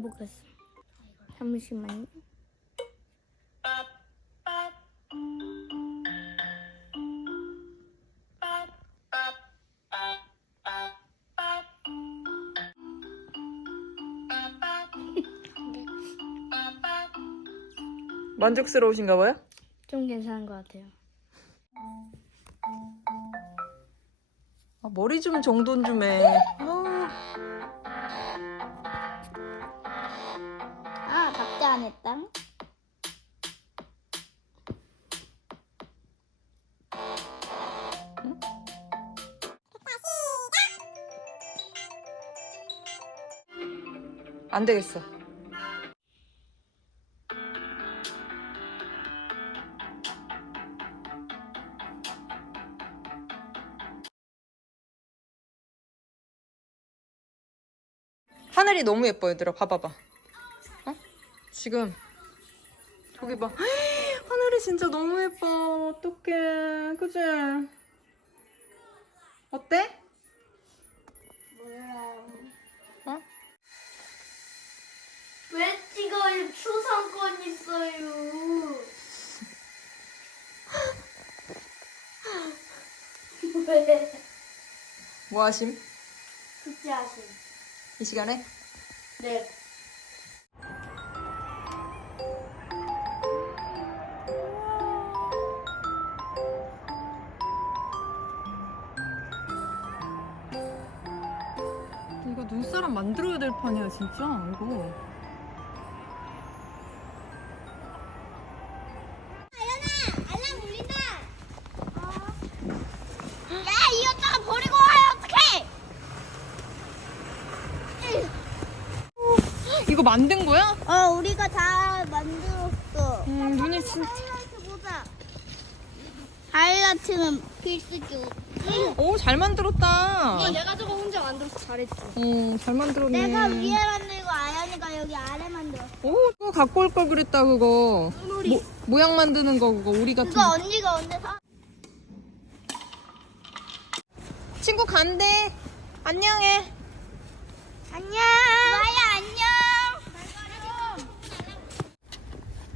해보겠어. 잠시만요. 만족스러우신가 봐요? 좀 괜찮은 것 같아요. 아, 머리 좀 정돈 좀 해. 아, 아, 박자 안 되겠어. 하늘이 너무 예뻐 얘들아 봐봐봐 어? 지금 저기 봐 하늘이 진짜 너무 예뻐 어떡해 그지? 어때? 몰라요. 어? 왜 찍어요? 초상권 있어요. 왜? 뭐 하심? 숙제하심. 이 시간에? 네. 사람 만들어야 될 판이야 진짜 이거 알람 울린다. 야, 이었다가 버리고 와요. 어떡해? 이거 만든 거야? 어, 우리가 다 만들었어. 음 눈이 진짜 하이라이트 보자. 하이라이트는 필수죠. 오 잘 만들었다 내가 저거 혼자 만들어서 잘했지. 오 잘 만들었네 내가 위에 만들고 아연이가 여기 아래 만들었어. 오 그거 갖고 올 걸 그랬다 그거 모, 모양 만드는 거 그거 우리 같은 그거 언니가 언제 사? 친구 간대 안녕해 안녕. 마야 안녕.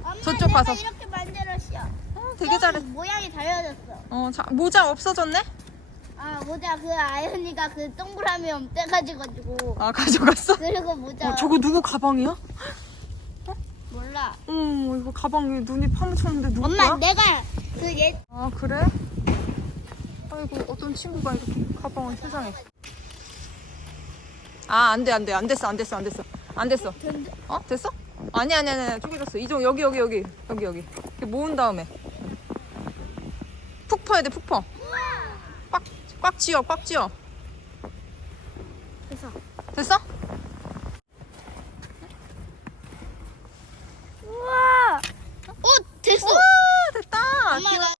엄마, 저쪽 내가 가서. 이렇게 만들었어. 어, 되게 잘했어 모양이 달라졌어. 어, 자, 모자 없어졌네? 아 모자 그 아연이가 그 동그라미 엄떼가지고 아 가져갔어? 그리고 모자 어, 저거 누구 가방이야? 몰라. 어 이거 가방에 눈이 파묻혔는데 누구야? 엄마 내가 그얘 아 그래? 아이고 어떤 친구가 이렇게 가방을 세상에 아 안돼 안돼 안 됐어 안 됐어 안 됐어 안 됐어 어 됐어? 아니 아니 아니 쪼개졌어 이종 여기 여기 여기 여기 여기 이렇게 모은 다음에 푹 퍼야 돼푹 퍼. 꽉, 꽉 쥐어 꽉 쥐어 됐어. 됐어? 우와. 어 됐어. 와 됐다 엄마 귀여워. 나.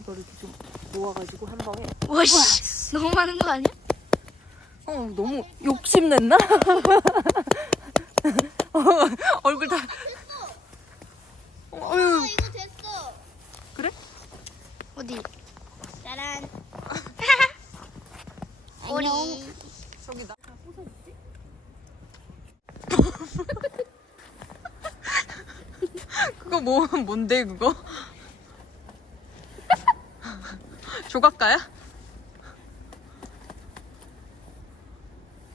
이거를 이렇게 좀 모아가지고 한 방에 와씨 너무 많은 거 아니야? 어 너무 욕심 냈나? 어, 얼굴 다 어, 어 어휴 이거 됐어. 그래? 어디? 짜란. 우리 저기다 그거 뭐 뭔데 그거? 조각가야?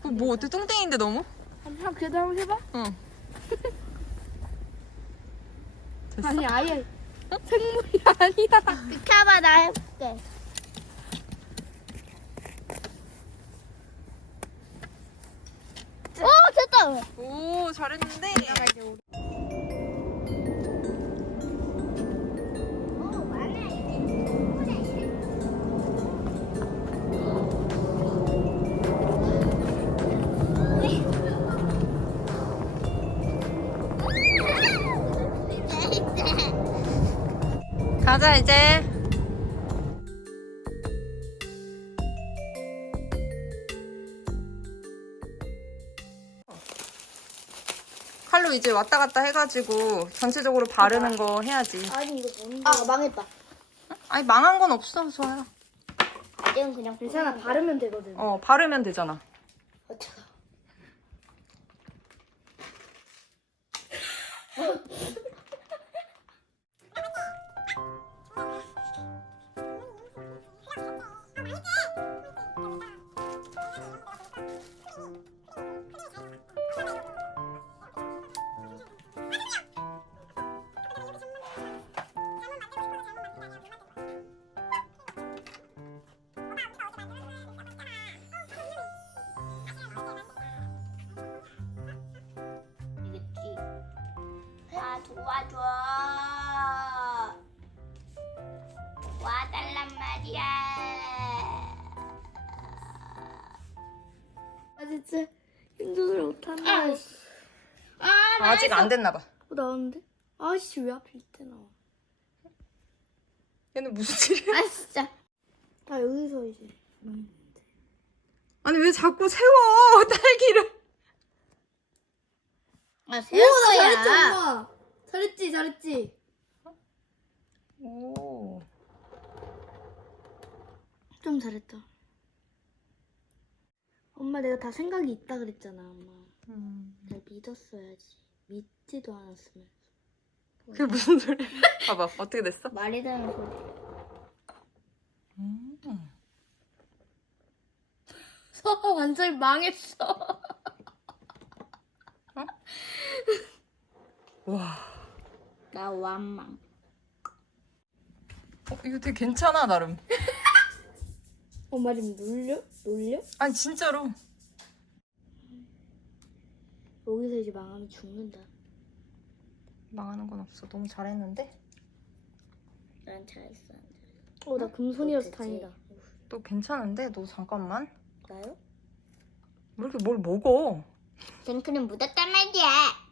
그거 뭐 어때 뚱땡인데 너무? 한번 그래도 한번 해봐. 응. 됐어? 아니 아예 생물이 아니야. 비켜봐 나 해볼게. 오 됐다. 오 잘했는데 오 이제. 가자 이제 손으로 이제 왔다 갔다 해가지고 전체적으로 바르는 거 해야지. 아니 이거 뭔데? 아 망했다. 아니 망한 건 없어, 소아야. 얘는 그냥 괜찮아 바르면 되거든. 어, 바르면 되잖아. 어쩌다. 도와줘. 와달란 말이야. 아 진짜 힘조절 못한다. 아, 아직 안 됐나 봐. 어, 나왔는데? 아씨 왜 하필 이때 나와? 얘는 무슨 일이야? 아 진짜. 아 여기서 이제 아니 왜 자꾸 세워 딸기를? 아 세울 거야. 엄마. 잘했지 잘했지. 오. 좀 잘했다. 엄마 내가 다 생각이 있다 그랬잖아 엄마. 음. 날 믿었어야지. 믿지도 않았으면. 그게 무슨 소리야? 봐봐 어떻게 됐어? 말이 되는 소리. 음. 서 완전 망했어. 와. 나 완망. 어, 이거 되게 괜찮아 나름. 엄마 지금 놀려? 놀려? 아니 진짜로. 여기서 이제 망하면 죽는다. 망하는 건 없어. 너무 잘했는데. 난 잘했어. 어나 금손이어서 어떡하지? 다행이다. 너 괜찮은데? 너 잠깐만. 나요? 왜 이렇게 뭘 먹어? 생크림 묻었단 말이야.